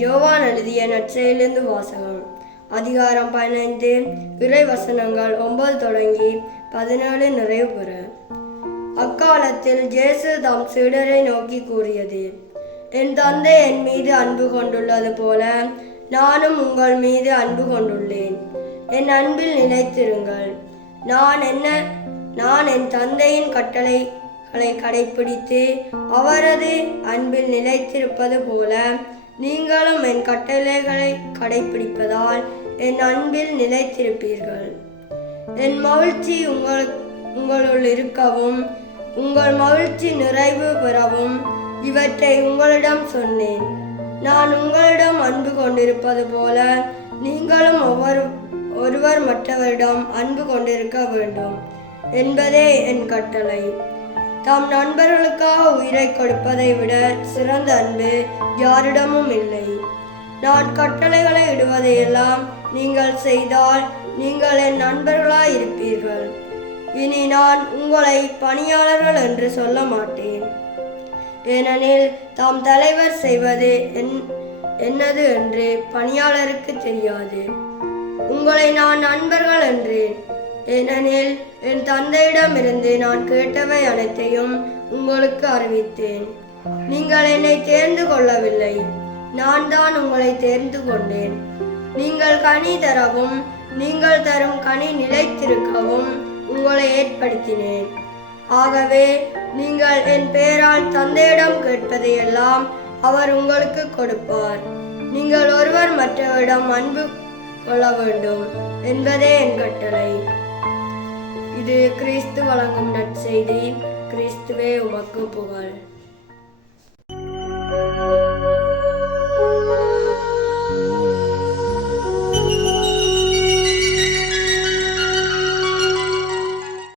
யோவான் எழுதிய நற்செய்தியிலிருந்து வாசகம். அதிகாரம் 15, இறை வசனங்கள் 9 தொடங்கி 17 நிறைவு பெற. அக்காலத்தில் இயேசு தம் சீடரை நோக்கி கூறியது: என் தந்தை என் மீது அன்பு கொண்டுள்ளது போல நானும் உங்கள் மீது அன்பு கொண்டுள்ளேன். என் அன்பில் நிலைத்திருங்கள். நான் என் தந்தையின் கட்டளைகளை கடைப்பிடித்து அவரது அன்பில் நிலைத்திருப்பது போல நீங்களும் என் கட்டளைகளை கடைப்பிடிப்பதால் என் அன்பில் நிலைத்திருப்பீர்கள். என் மகிழ்ச்சி உங்களுள் இருக்கவும் உங்கள் மகிழ்ச்சி நிறைவு பெறவும் இவற்றை உங்களிடம் சொன்னேன். நான் உங்களிடம் அன்பு கொண்டிருப்பது போல நீங்களும் ஒருவர் மற்றவரிடம் அன்பு கொண்டிருக்க வேண்டும் என்பதே என் கட்டளை. தம் நண்பர்களுக்காக உயிரை கொடுப்பதை விட சிறந்த அன்பு யாரிடமும் இல்லை. நான் கட்டளைகளை இடுவதையெல்லாம் நீங்கள் செய்தால் நீங்கள் என் நண்பர்களாய் இருப்பீர்கள். இனி நான் உங்களை பணியாளர்கள் என்று சொல்ல மாட்டேன், ஏனெனில் தாம் தலைவர் செய்வது என்னது என்று பணியாளருக்கு தெரியாது. உங்களை நான் நண்பர்கள் என்றேன், ஏனெனில் என் தந்தையிடமிருந்து நான் கேட்டவை அனைத்தையும் உங்களுக்கு அறிவித்தேன். நீங்கள் என்னை தேர்ந்து கொள்ளவில்லை, நான் தான் உங்களை தேர்ந்து கொண்டேன். நீங்கள் கனி தரவும் நீங்கள் தரும் கனி நிலைத்திருக்கவும் உங்களை ஏற்படுத்தினேன். ஆகவே நீங்கள் என் பெயரால் தந்தையிடம் கேட்பதையெல்லாம் அவர் உங்களுக்கு கொடுப்பார். நீங்கள் ஒருவர் மற்றவரிடம் அன்பு கொள்ள வேண்டும் என்பதே என் கட்டளை. இது கிறிஸ்து வழங்கும் நற்செய்தி. கிறிஸ்துவே உமக்கு புகழ்.